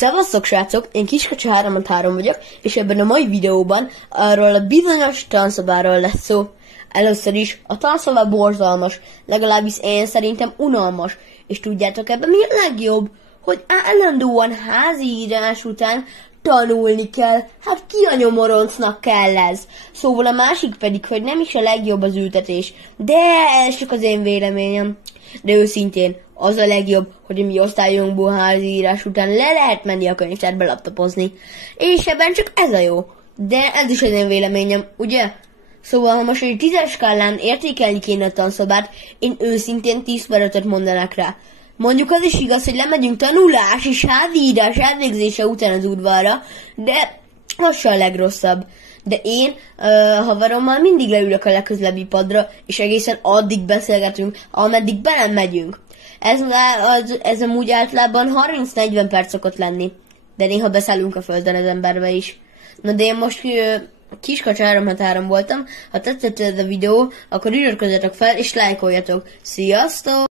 Szevasztok srácok, én Kiskacsa 363 vagyok, és ebben a mai videóban arról a bizonyos tanszobáról lesz szó. Először is, a tanszobá borzalmas, legalábbis én szerintem unalmas, és tudjátok ebben mi a legjobb? Hogy állandóan háziírás után tanulni kell, hát ki a nyomoroncnak kell ez. Szóval a másik pedig, hogy nem is a legjobb az ültetés, de ez csak az én véleményem. De őszintén, az a legjobb, hogy a mi osztályunkból háziírás után le lehet menni a könyvtárba laptopozni. És ebben csak ez a jó. De ez is az én véleményem, ugye? Szóval, ha most egy 10-es skálán értékelni kéne a tanszobát, én őszintén 10/5-öt mondanák rá. Mondjuk az is igaz, hogy lemegyünk tanulás és háziírás elvégzése után az udvarra, de az se a legrosszabb. De én haverommal mindig leülök a legközelebbi padra, és egészen addig beszélgetünk, ameddig be nem megyünk. Ez amúgy általában 30-40 perc szokott lenni, de néha beszállunk a földön az emberbe is. Na de én most Kiskacsa 363 voltam, ha tetszett ez a videó, akkor iratkozzatok fel és lájkoljatok. Sziasztok!